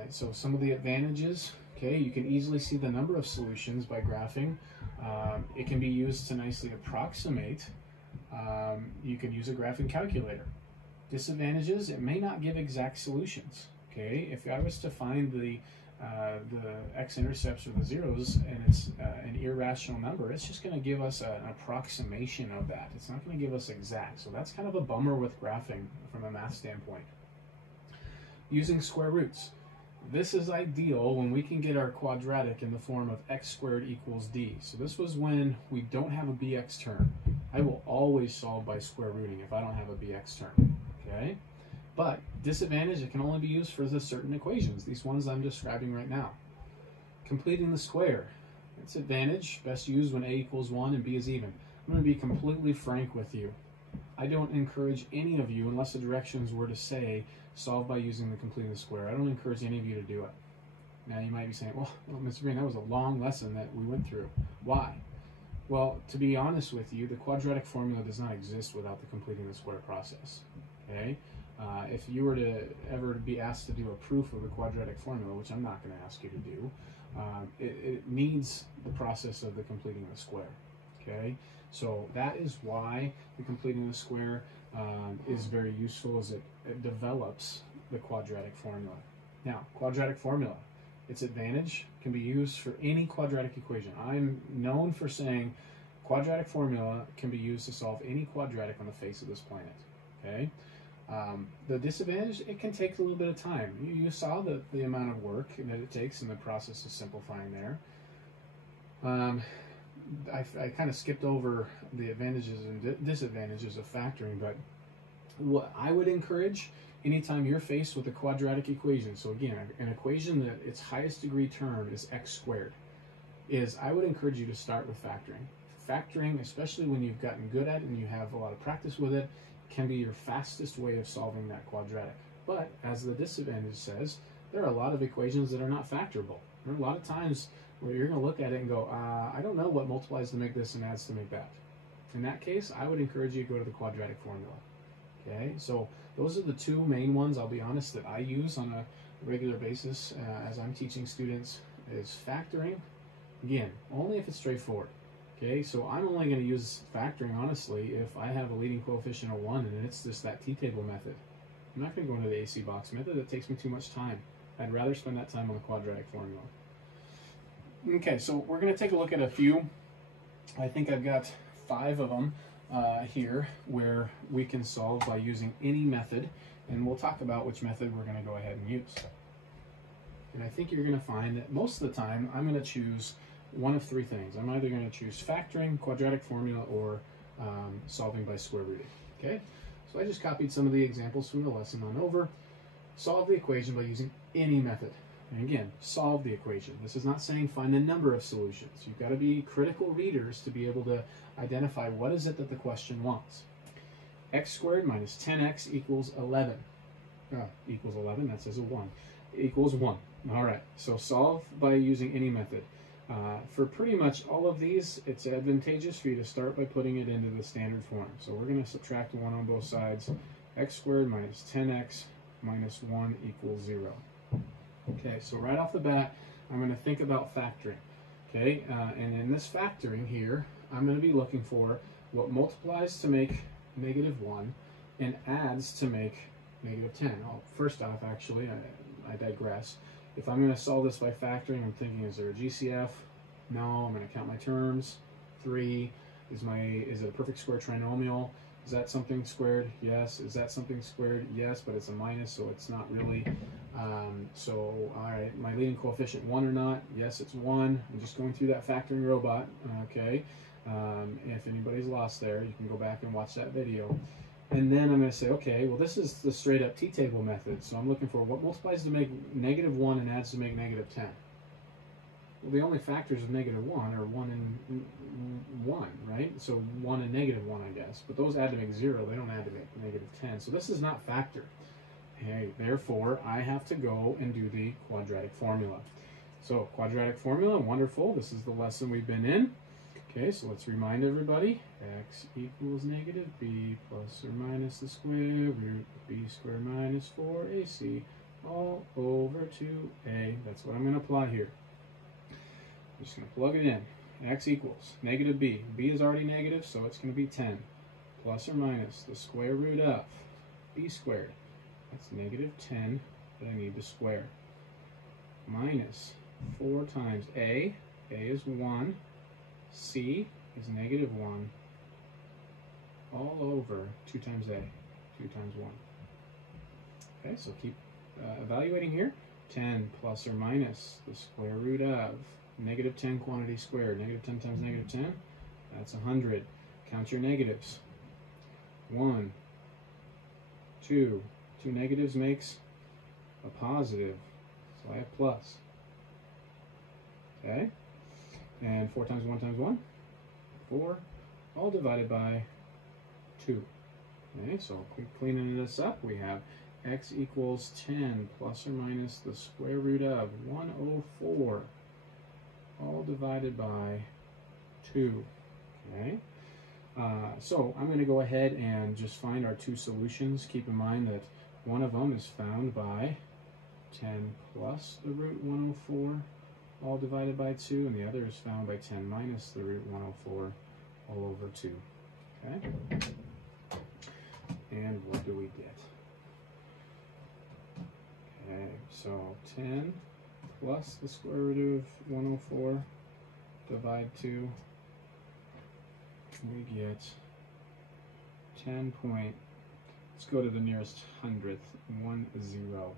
So some of the advantages, okay, you can easily see the number of solutions by graphing. It can be used to nicely approximate. You can use a graphing calculator. Disadvantages, it may not give exact solutions. Okay, if I was to find the x-intercepts or the zeros and it's an irrational number, it's just going to give us an approximation of that. It's not going to give us exact. So that's kind of a bummer with graphing from a math standpoint. Using square roots. This is ideal when we can get our quadratic in the form of x squared equals d. So this was when we don't have a bx term. I will always solve by square rooting if I don't have a bx term. Okay? But disadvantage, it can only be used for the certain equations, these ones I'm describing right now. Completing the square. Its advantage, best used when a equals 1 and b is even. I'm going to be completely frank with you. I don't encourage any of you, unless the directions were to say, solve by using the completing the square. I don't encourage any of you to do it. Now you might be saying, well Mr. Green, that was a long lesson that we went through. Why? Well, to be honest with you, the quadratic formula does not exist without the completing the square process. Okay? If you were to ever be asked to do a proof of the quadratic formula, which I'm not going to ask you to do, it needs the process of the completing the square. Okay? So that is why the completing the square is very useful, as it develops the quadratic formula. Now, quadratic formula, its advantage can be used for any quadratic equation. I'm known for saying quadratic formula can be used to solve any quadratic on the face of this planet. Okay? The disadvantage, it can take a little bit of time. You saw the amount of work that it takes in the process of simplifying there. I kind of skipped over the advantages and disadvantages of factoring, but what I would encourage anytime you're faced with a quadratic equation, so again, an equation that its highest degree term is x squared, is I would encourage you to start with factoring. Factoring, especially when you've gotten good at it and you have a lot of practice with it, can be your fastest way of solving that quadratic. But as the disadvantage says, there are a lot of equations that are not factorable. There are a lot of times where you're going to look at it and go, I don't know what multiplies to make this and adds to make that. In that case, I would encourage you to go to the quadratic formula. Okay, so those are the two main ones, I'll be honest, that I use on a regular basis as I'm teaching students, is factoring. Again, only if it's straightforward. Okay, so I'm only going to use factoring, honestly, if I have a leading coefficient of 1 and it's just that t-table method. I'm not going to go into the AC box method. That takes me too much time. I'd rather spend that time on the quadratic formula. Okay, so we're going to take a look at a few. I think I've got 5 of them here where we can solve by using any method, and we'll talk about which method we're going to go ahead and use. And I think you're going to find that most of the time I'm going to choose one of 3 things. I'm either going to choose factoring, quadratic formula, or solving by square rooting. Okay, so I just copied some of the examples from the lesson on over. Solve the equation by using any method. And again, solve the equation. This is not saying find a number of solutions. You've got to be critical readers to be able to identify what is it that the question wants. X squared minus 10x equals 11. Equals 11, that says a 1. Equals 1. All right, so solve by using any method. For pretty much all of these, it's advantageous for you to start by putting it into the standard form. So we're going to subtract 1 on both sides. X squared minus 10x minus 1 equals 0. Okay, so right off the bat, I'm going to think about factoring. Okay, and in this factoring here, I'm going to be looking for what multiplies to make negative 1 and adds to make negative 10. Oh, first off, actually, I digress. If I'm going to solve this by factoring, I'm thinking, is there a GCF? No. I'm going to count my terms. 3. Is it a perfect square trinomial? Is that something squared? Yes. Is that something squared? Yes, but it's a minus, so it's not really. All right, my leading coefficient 1 or not? Yes, it's 1. I'm just going through that factoring robot, okay? If anybody's lost there, you can go back and watch that video. And then I'm going to say, okay, well, this is the straight-up t-table method, so I'm looking for what multiplies to make negative 1 and adds to make negative 10. Well, the only factors of negative 1 are 1 and 1, right? So 1 and negative 1, I guess. But those add to make 0. They don't add to make negative 10. So this is not factored. Okay, therefore, I have to go and do the quadratic formula. So quadratic formula, wonderful. This is the lesson we've been in. Okay, so let's remind everybody. X equals negative b plus or minus the square root b squared minus 4ac all over 2a. That's what I'm going to apply here. I'm just going to plug it in. X equals negative b. b is already negative, so it's going to be 10 plus or minus the square root of b squared. That's negative 10 that I need to square. Minus 4 times a. A is 1. C is negative 1. All over 2 times a. 2 times 1. Okay, so keep evaluating here. 10 plus or minus the square root of negative 10 quantity squared. Negative 10 times negative 10. That's 100. Count your negatives. 1, 2. 2 negatives makes a positive, so I have plus. Okay, and 4 times 1 times 1, 4, all divided by 2. Okay, so cleaning this up, we have x equals 10 plus or minus the square root of 104, all divided by 2. Okay. So I'm going to go ahead and just find our 2 solutions. Keep in mind that one of them is found by 10 plus the root 104 all divided by 2, and the other is found by 10 minus the root 104 all over 2. Okay? And what do we get? Okay, so 10 plus the square root of 104 divide 2, we get 10 point. Let's go to the nearest hundredth, 1, 0.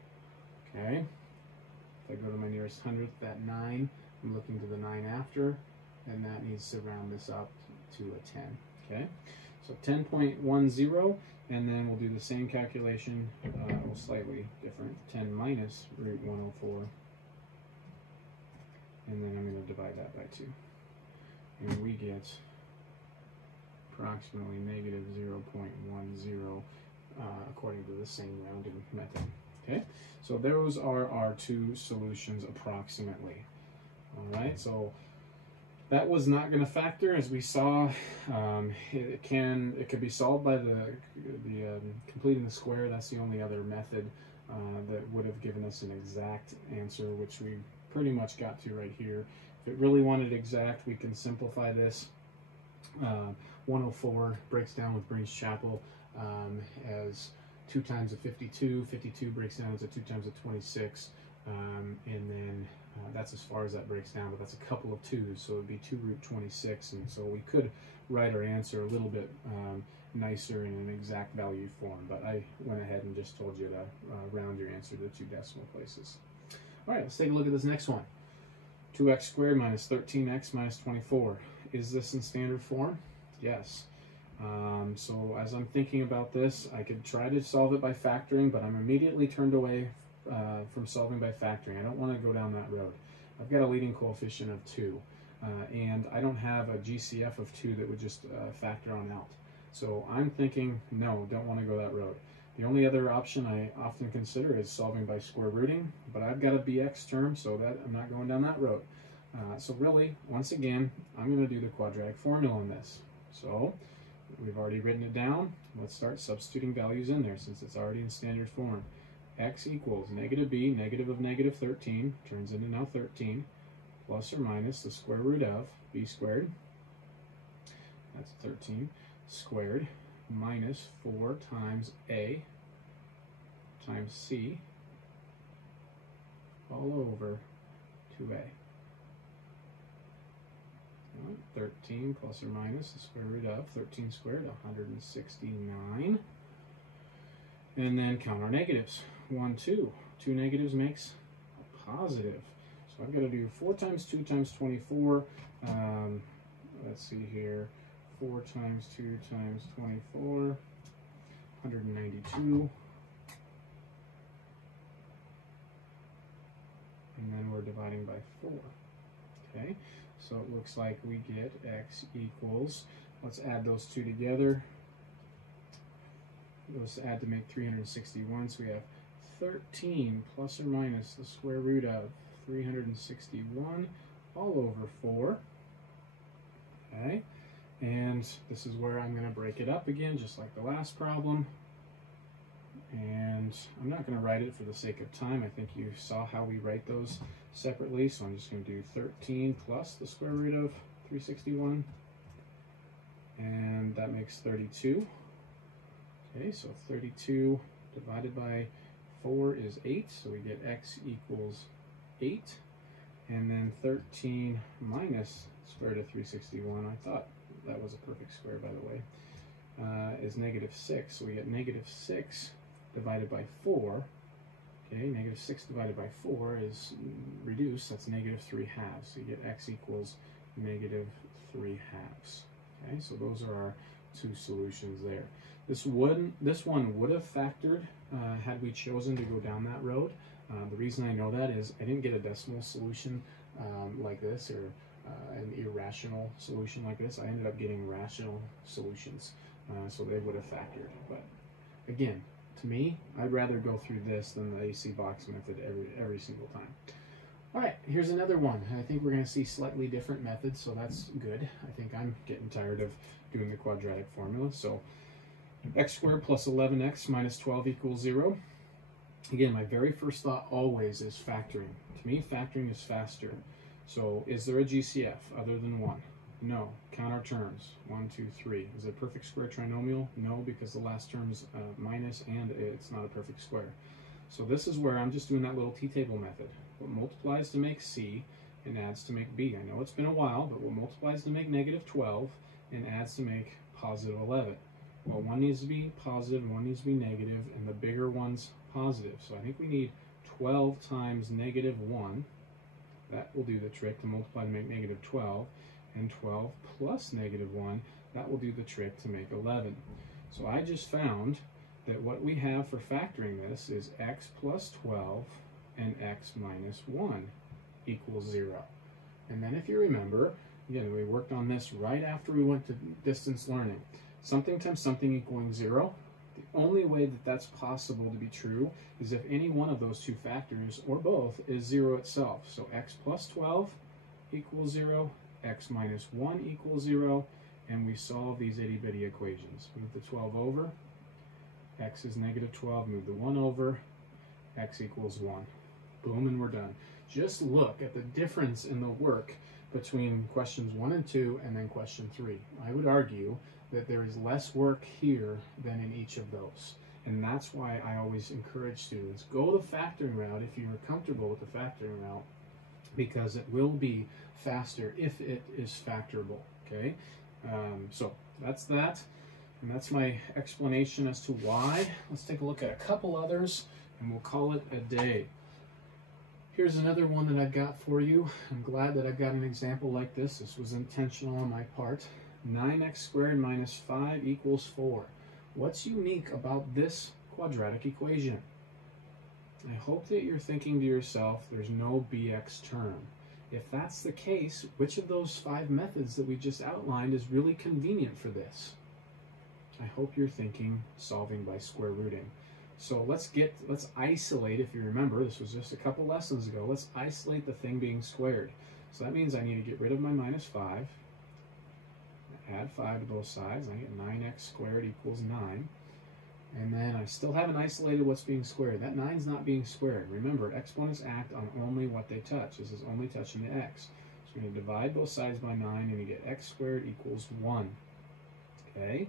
Okay. If I go to my nearest hundredth, that 9, I'm looking to the 9 after, and that needs to round this up to a 10. Okay. So 10.10, and then we'll do the same calculation, well, slightly different. 10 minus root 104, and then I'm going to divide that by 2. And we get approximately negative 0.10. According to the same rounding method. Okay, so those are our 2 solutions approximately. All right, so that was not going to factor, as we saw. It could be solved by the completing the square. That's the only other method that would have given us an exact answer, which we pretty much got to right here. If it really wanted exact, we can simplify this. 104 breaks down with Breen's Chapel as 2 times a 52. 52 breaks down as a 2 times a 26, and then That's as far as that breaks down, but that's a couple of 2's, so it would be 2 root 26, and so we could write our answer a little bit nicer in an exact value form, but I went ahead and just told you to round your answer to 2 decimal places. All right, let's take a look at this next one. 2x squared minus 13x minus 24. Is this in standard form? Yes. So as I'm thinking about this, I could try to solve it by factoring, but I'm immediately turned away from solving by factoring. I don't want to go down that road. I've got a leading coefficient of 2, and I don't have a GCF of 2 that would just factor on out. So I'm thinking, no, don't want to go that road. The only other option I often consider is solving by square rooting, but I've got a BX term, so that I'm not going down that road. So really, once again, I'm going to do the quadratic formula on this. So we've already written it down. Let's start substituting values in there since it's already in standard form. X equals negative b, negative of negative 13, turns into now 13, plus or minus the square root of b squared, that's 13, squared, minus 4 times a times c all over 2a. 13 plus or minus the square root of 13 squared, 169. And then count our negatives. 1, 2. 2 negatives makes a positive. So I've got to do 4 times 2 times 24. Let's see here. 4 times 2 times 24. 192. And then we're dividing by 4. Okay, so it looks like we get x equals, let's add those two together. Those add to make 361, so we have 13 plus or minus the square root of 361 all over 4. Okay, and this is where I'm going to break it up again, just like the last problem. And I'm not going to write it for the sake of time. I think you saw how we write those separately, so I'm just going to do 13 plus the square root of 361, and that makes 32. Okay, so 32 divided by 4 is 8, so we get x equals 8. And then 13 minus square root of 361, I thought that was a perfect square, by the way, is negative 6. So we get negative 6 divided by 4. Okay, negative 6 divided by 4 is reduced, that's negative 3 halves. So you get x equals negative 3 halves. Okay, so those are our two solutions there. This one would have factored had we chosen to go down that road. The reason I know that is I didn't get a decimal solution like this, or an irrational solution like this. I ended up getting rational solutions, so they would have factored. But again, to me, I'd rather go through this than the AC box method every single time. All right, here's another one. I think we're going to see slightly different methods, so that's good. I think I'm getting tired of doing the quadratic formula. So x squared plus 11x minus 12 equals 0. Again, my very first thought always is factoring. To me, factoring is faster. So is there a GCF other than 1? No. Count our terms. 1, 2, 3. Is it a perfect square trinomial? No, because the last term is minus and it's not a perfect square. So this is where I'm just doing that little t-table method. What multiplies to make c and adds to make b. I know it's been a while, but what multiplies to make negative 12 and adds to make positive 11. Well, one needs to be positive, one needs to be negative, and the bigger one's positive. So I think we need 12 times negative 1. That will do the trick to multiply to make negative 12. And 12 plus negative 1, that will do the trick to make 11. So I just found that what we have for factoring this is x plus 12 and x minus 1 equals 0. And then if you remember, again, we worked on this right after we went to distance learning. Something times something equaling 0. The only way that that's possible to be true is if any one of those two factors, or both, is 0 itself. So x plus 12 equals 0, x minus 1 equals 0, and we solve these itty-bitty equations. Move the 12 over, x is negative 12, move the 1 over, x equals 1. Boom, and we're done. Just look at the difference in the work between questions 1 and 2 and then question 3. I would argue that there is less work here than in each of those. And that's why I always encourage students, go the factoring route if you're comfortable with the factoring route, because it will be faster if it is factorable, okay? So that's that, and that's my explanation as to why. Let's take a look at a couple others, and we'll call it a day. Here's another one that I've got for you. I'm glad that I've got an example like this. This was intentional on my part. 9x squared minus 5 equals 4. What's unique about this quadratic equation? I hope that you're thinking to yourself, there's no bx term. If that's the case, which of those 5 methods that we just outlined is really convenient for this? I hope you're thinking solving by square rooting. So let's isolate, if you remember, this was just a couple lessons ago, let's isolate the thing being squared. So that means I need to get rid of my minus 5, add 5 to both sides, I get 9x squared equals 9. And then I still haven't isolated what's being squared. That 9's not being squared. Remember, exponents act on only what they touch. This is only touching the x. So we're going to divide both sides by 9, and you get x squared equals 1. Okay?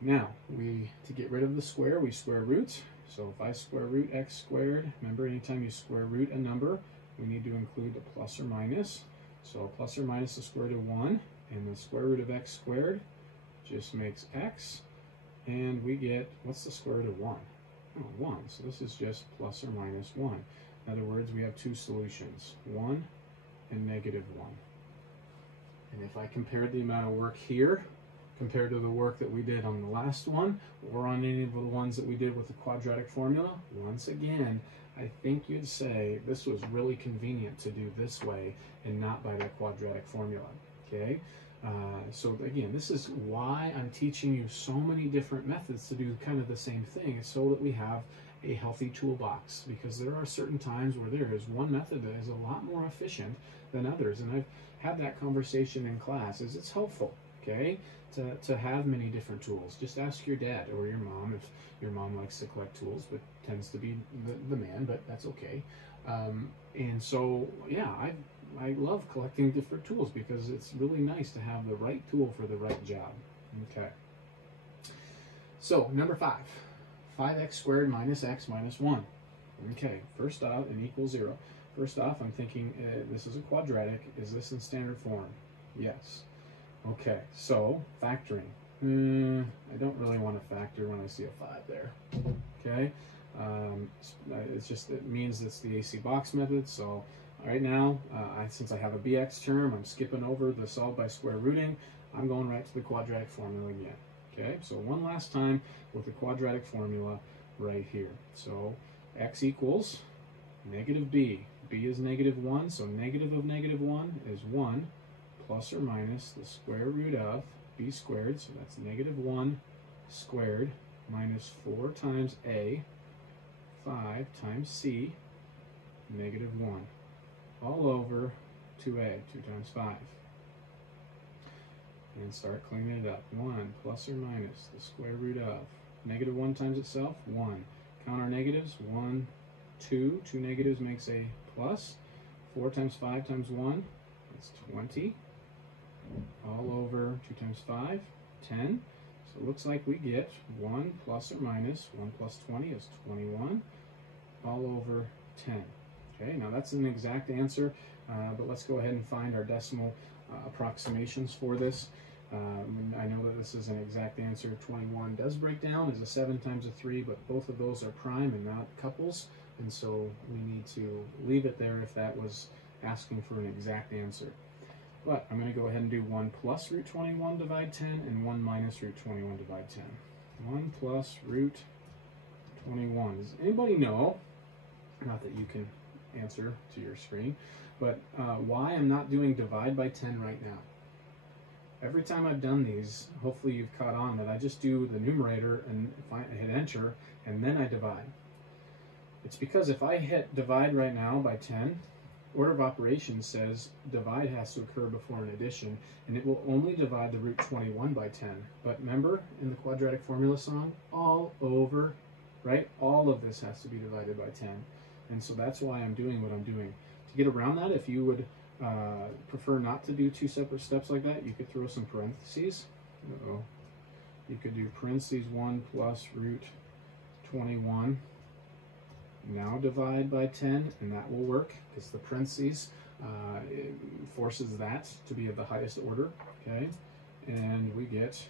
Now, to get rid of the square, we square root. So if I square root x squared, remember anytime you square root a number, we need to include the plus or minus. So plus or minus the square root of 1, and the square root of x squared just makes x. And we get, what's the square root of 1? Oh, 1. So this is just plus or minus 1. In other words, we have 2 solutions, 1 and negative 1. And if I compared the amount of work here compared to the work that we did on the last one, or on any of the ones that we did with the quadratic formula, once again, I think you'd say this was really convenient to do this way and not by the quadratic formula, okay? So again, this is why I'm teaching you so many different methods to do kind of the same thing, is so that we have a healthy toolbox, because there are certain times where there is one method that is a lot more efficient than others, and I've had that conversation in class. It's helpful, okay, to have many different tools. Just ask your dad or your mom, if your mom likes to collect tools, but tends to be the man, but that's okay. And so, yeah, I love collecting different tools because it's really nice to have the right tool for the right job. Okay. So, number 5. 5x squared minus x minus 1. Okay, first off, and equals 0. First off, I'm thinking this is a quadratic. Is this in standard form? Yes. Okay, so factoring. I don't really want to factor when I see a 5 there. Okay, it means it's the AC box method. So right now, since I have a bx term, I'm skipping over the solve by square rooting. I'm going right to the quadratic formula again. Okay, so one last time with the quadratic formula right here. So x equals negative b. b is negative 1, so negative of negative 1 is 1 plus or minus the square root of b squared, so that's negative 1 squared minus 4 times a, 5 times c, negative 1, all over 2a, 2 times 5. And start cleaning it up. 1 plus or minus the square root of negative 1 times itself, 1. Count our negatives, 1, 2. 2 negatives makes a plus. 4 times 5 times 1, that's 20. All over 2 times 5, 10. So it looks like we get 1 plus or minus 1 plus 20 is 21, all over 10. Okay, now that's an exact answer, but let's go ahead and find our decimal approximations for this. I know that this is an exact answer. 21 does break down as a 7 times a 3, but both of those are prime and not couples, and so we need to leave it there if that was asking for an exact answer. But I'm going to go ahead and do 1 plus root 21 divide 10 and 1 minus root 21 divide 10. 1 plus root 21. Does anybody know, not that you can answer to your screen, but why I'm not doing divide by 10 right now? Every time I've done these, hopefully you've caught on that I just do the numerator and hit enter, and then I divide. It's because if I hit divide right now by 10, order of operations says divide has to occur before an addition, and it will only divide the root 21 by 10. But remember, in the quadratic formula song, all over, right? All of this has to be divided by 10. And so that's why I'm doing what I'm doing. To get around that, if you would prefer not to do 2 separate steps like that, you could throw some parentheses. You could do parentheses 1 plus root 21 Now divide by 10, and that will work because the parentheses it forces that to be of the highest order, okay? And we get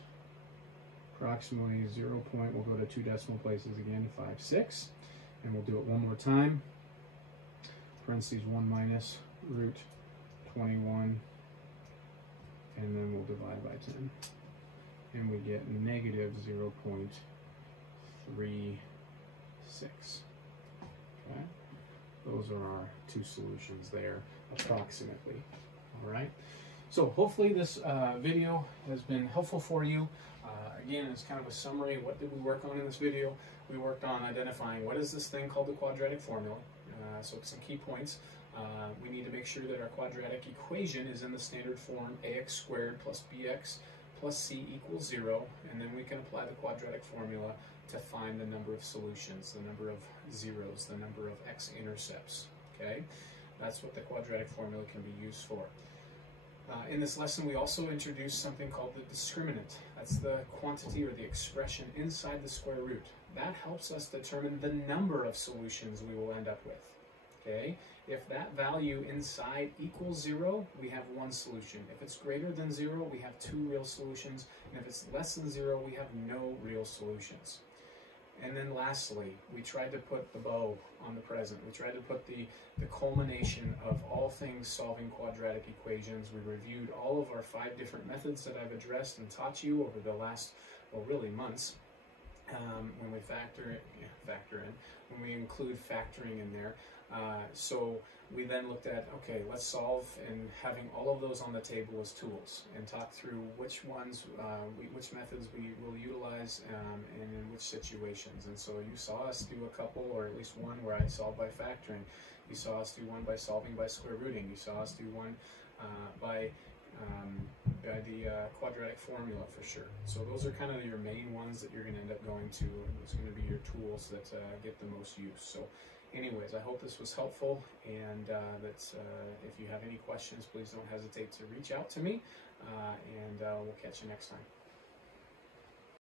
approximately 0. We'll go to 2 decimal places again, 56, and we'll do it one more time. Parentheses 1 minus root 21, and then we'll divide by 10, and we get negative 0.36. Okay, those are our two solutions there, approximately. All right, so hopefully this video has been helpful for you. Again, it's kind of a summary. What did we work on in this video? We worked on identifying what is this thing called the quadratic formula. So some key points. We need to make sure that our quadratic equation is in the standard form ax squared plus bx plus c equals 0, and then we can apply the quadratic formula to find the number of solutions, the number of zeros, the number of x-intercepts. Okay, that's what the quadratic formula can be used for. In this lesson, we also introduced something called the discriminant. That's the quantity or the expression inside the square root. That helps us determine the number of solutions we will end up with. Okay, if that value inside equals 0, we have one solution. If it's greater than 0, we have 2 real solutions. And if it's less than 0, we have no real solutions. And then lastly, we tried to put the bow on the present. We tried to put the culmination of all things solving quadratic equations. We reviewed all of our 5 different methods that I've addressed and taught you over the last, well, really months. When we factor in, when we include factoring in there. So we then looked at, okay, let's solve, and having all of those on the table as tools, and talk through which ones, which methods we will utilize, and in which situations. And so you saw us do a couple, or at least one, where I solved by factoring. You saw us do one by solving by square rooting. You saw us do one by the quadratic formula for sure. So those are kind of your main ones that you're going to end up going to. It's going to be your tools that get the most use. So anyways, I hope this was helpful, and that if you have any questions, please don't hesitate to reach out to me, and we'll catch you next time.